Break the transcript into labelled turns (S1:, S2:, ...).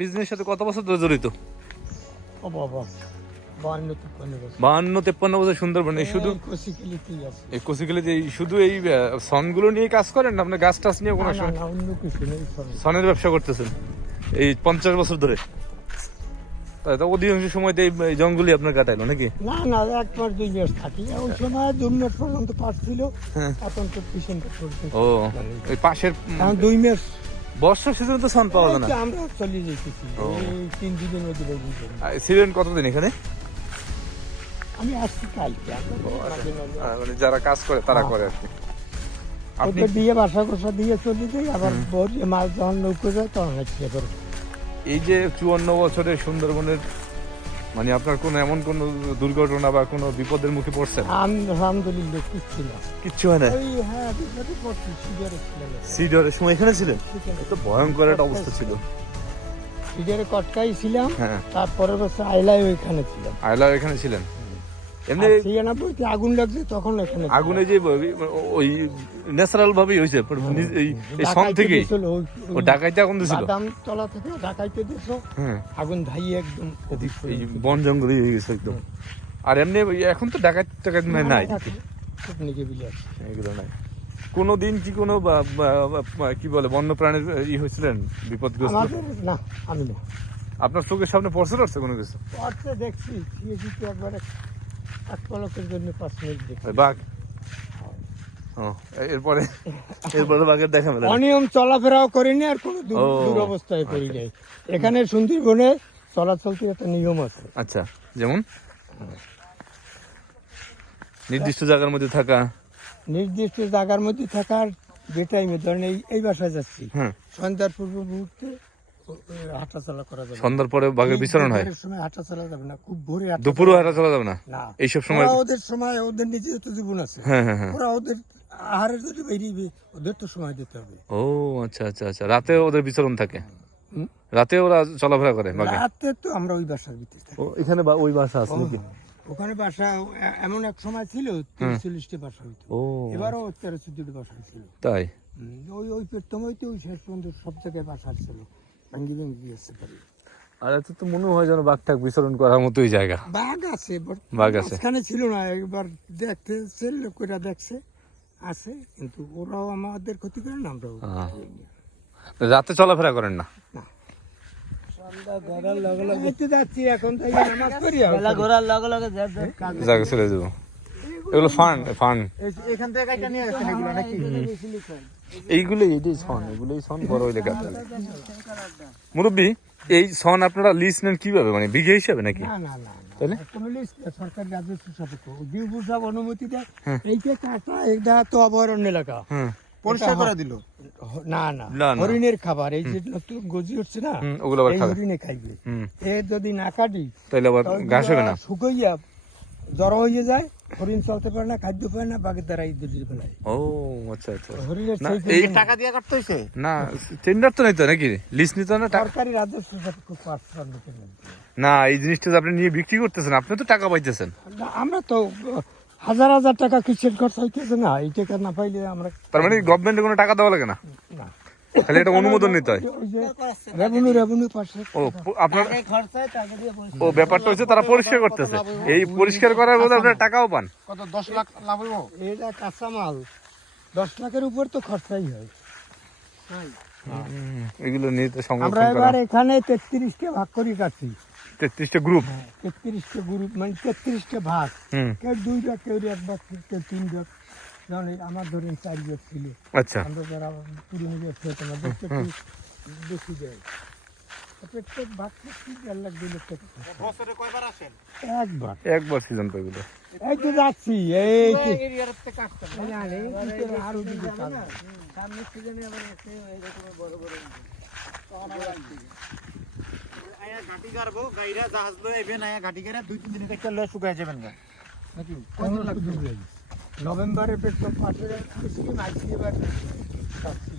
S1: বিজনেসের সাথে কত বছর ধরে জড়িত? বাহান্ন তেপ্পান্ন বছর। সুন্দরবনে এই শুধু
S2: এই
S1: শুধু সনগুলো নিয়ে কাজ করেন না? আপনার গাছ টাছ নিয়ে কোনো। সনের। ব্যবসা করতেছেন? এই পঞ্চাশ বছর ধরে। তাই তো অধিকাংশ সময়তে এই আপনার কাটাইলো নাকি?
S2: না না এক মাস দুই মাস থাকি। ওই সময় দুই মাস পর্যন্ত পাস ছিল।
S1: হ্যাঁ।
S2: এখন তো পিছনটা
S1: ও পাশের
S2: দুই মাস
S1: বর্ষার সিজনে তো সন পাওয়া যায় না।
S2: আমরা চলে যেতেছি তিন দিনের মধ্যে।
S1: ছিলেন কতদিন এখানে?
S2: আমি আসছি কালকে।
S1: আহ, মানে যারা কাজ করে তারা করে আর কি। আপনি?
S2: দিয়ে বাসা কোসা দিয়ে চলে যাই আবার মাছ যখন নৌকো যায় তখন
S1: এই যে চুয়ান্ন বছরের সুন্দরবনের মানে আপনার কোনো এমন কোনো দুর্ঘটনা বা কোনো বিপদের মুখে পড়ছেন?
S2: আমি আলহামদুলিল্লাহ কিচ্ছু না।
S1: কিচ্ছু হয় না?
S2: হ্যাঁ
S1: সিডরের সময় এখানে ছিলেন?
S2: এত
S1: এ তো ভয়ঙ্কর একটা অবস্থা ছিল।
S2: সিডরে কটকাই ছিলাম
S1: হ্যাঁ।
S2: তারপরে বছর আইলায় ওইখানে ছিলাম।
S1: আইলায় এখানে ছিলেন? এমনি
S2: ছিয়ানব্বইতে আগুন লাগছে তখন এখানে
S1: আগুনে যে ওই ন্যাচারাল ভাবেই হয়েছে এই এই সন
S2: ডাকাইতে
S1: থেকেই।
S2: দিয়েছিল, ওই-
S1: ও ডাকাইতে আগুন দিছিল?
S2: বাদাম তলা থেকে ডাকাইতে দিয়েছ
S1: হ্যাঁ।
S2: আগুন ধাইয়ে একদম
S1: এই বন হয়ে গেছে একদম। আর এমনি এখন তো ডাকাত টাকাত নাই? এগুলো কোনো দিন কি কোনো কি বলে বন্য প্রাণীর ই হয়েছিলেন? বিপদগ্রস্ত?
S2: না আমি না।
S1: আপনার চোখের সামনে পড়ছে পড়ছে কোনো কিছু?
S2: পড়তে দেখছি একবারে এক পলকের জন্য পাঁচ মিনিট
S1: ওই বাঘ। এরপরে এরপরে বাঘের দেখা মেলে না।
S2: অনিয়ম চলাফেরাও করিনি আর কোনো দূর-
S1: ও,
S2: দুরবস্থায় করি নাই। এখানে সুন্দরবনে একটা নিয়ম আছে।
S1: আচ্ছা যেমন? নির্দিষ্ট জায়গার মধ্যে থাকা।
S2: নির্দিষ্ট জায়গার মধ্যে থাকার যে টাইমে ধরেন এই এই বাসায় যাচ্ছি।
S1: হ্যাঁ।
S2: সন্ধ্যার পূর্ব মুহূর্তে হাঁটা করা যাবে
S1: সন্ধ্যার পরে বাঘের বিচরণ হয়?
S2: সময় হাঁটা যাবে না খুব ভোরে হাঁটা
S1: দুপুরও যাবে না?
S2: না।
S1: এইসব সময়
S2: ওদের সময় ওদের নিজের তো জীবন আছে।
S1: হ্যাঁ হ্যাঁ হ্যাঁ।
S2: ওরা ওদের আহারের যদি বেরিয়ে ওদের তো সময় দিতে হবে।
S1: ও আচ্ছা আচ্ছা আচ্ছা। রাতে ওদের বিচরণ থাকে? রাতে ওরা চলাফেরা করে
S2: রাতে তো আমরা ওই বাসার ভিতরে থাকি।
S1: এখানে ওই বাসা আছে নাকি?
S2: ওখানে বাসা এমন এক সময় ছিল চল্লিশটা বাসা হইতো এবারও তেরো চোদ্দটা বাসা ছিল।
S1: তাই?
S2: ওই ওই প্রথম হইতে ওই শেষ পর্যন্ত সব জায়গায় বাসা ছিল। ভাঙ্গি ভাঙ্গি
S1: আর এত তো মনে হয় যেন বাঘ টাক বিচরণ করার মতোই জায়গা।
S2: বাঘ আছে
S1: বাঘ আছে।
S2: মাঝখানে ছিল না একবার দেখতে এসছে, লোকেরা দেখছে আছে কিন্তু ওরাও আমাদের ক্ষতি করে না আমরাও
S1: রাতে চলাফেরা করেন না?
S2: এখন
S1: এগুলো ফান ফান
S3: এখান থেকে
S1: এইগুলো সন এগুলোই সন বড় হইলে কাটে মুরব্বী এই সন আপনারা নেন কীভাবে? মানে বিঘে হিসাবে নাকি?
S2: না না না
S1: তাহলে?
S2: কোনো লিস্ট না, সরকার রাজস্ব সাপেক্ষ ডিউপুর সাহেব অনুমতি দেয়। এইটা কাটা এটা তো অভয়ারণ্য এলাকা।
S1: হুম
S3: পরিষ্কার করে দিল?
S2: না না। হরিণের খাবার এই যে নতুন গজি উঠছে না
S1: ওগুলো
S2: হরিণে খাইবে। এ যদি না কাটি
S1: তাহলে আবার ঘাস হবে না?
S2: শুকাইয়া জড়ো হয়ে যায় হরিণ চলতে পারে না খাদ্য পায় না বাঘের দ্বারা এই দুটি ফেলায়।
S1: ও আচ্ছা আচ্ছা
S2: হরিণের
S1: এই
S3: টাকা দিয়ে কাটতে হইছে?
S1: না টেন্ডার তো নিত নাকি? লিস্ট নিত না
S2: সরকারি রাজস্ব
S1: না এই জিনিসটা আপনি নিয়ে বিক্রি করতেছেন আপনি তো টাকা পাইতেছেন।
S2: না, আমরা তো হাজার হাজার টাকা কিসের খরচ হইতেছে না এই টাকা না পাইলে আমরা
S1: তার মানে গভর্নমেন্টে কোনো টাকা দেওয়া লাগে না?
S2: না।
S1: খালি এটা অনুমোদন নিতে হয়।
S2: রেভিনিউ রেভিনিউ পাশে
S1: ও আপনার
S3: টাকা খরচায় টাকা দিয়ে পরিষ্কার।
S1: ও ব্যাপারটা হচ্ছে তারা পরিষ্কার করতেছে। এই পরিষ্কার করার মধ্যে আপনারা টাকাও পান।
S3: কত দশ লাখ লাভ হইব?
S2: এটা কাঁচামাল দশ লাখের উপর তো খরচাই হয়।
S1: এগুলো নিয়ে তো
S2: আমরা
S1: সংরক্ষণ করা।
S2: এবার এখানে ভাগ করি কাছি।
S1: তেত্রিশটা গ্রুপ
S2: তেত্রিশটা গ্রুপ মানে তেত্রিশটা ভাগ।
S1: হুম।
S2: কেউ দুই ভাগ কেউ এক ভাগ কেউ তিন ভাগ আমার ধরেন চার ভাগ ছিল।
S1: আচ্ছা।
S2: আমরা যারা পুরনো ব্যবসা হতো আমাদের তো একটু বেশি দেয় প্রত্যেক ভাগ প্রতি দেড় লাখ দুই লাখ টাকা
S3: বছরে কয়বার আসেন?
S2: একবার।
S1: একবার সিজন
S2: এই তো যাচ্ছি এই তো।
S3: এরিয়ার থেকে কাটতে হবে।
S2: এই আরে, দিকে
S3: সিজনে আবার এসে এরকম বড় বড় আয়া ঘাটি গাইরা জাহাজ লয়ে এবেন আয়া ঘাটি গাড়া দুই তিন দিন একটা লয়ে শুকায় যাবেন গা। নাকি?
S2: নভেম্বরের পেট্রোল পাশের স্কিম আইসি এবার কাটছি।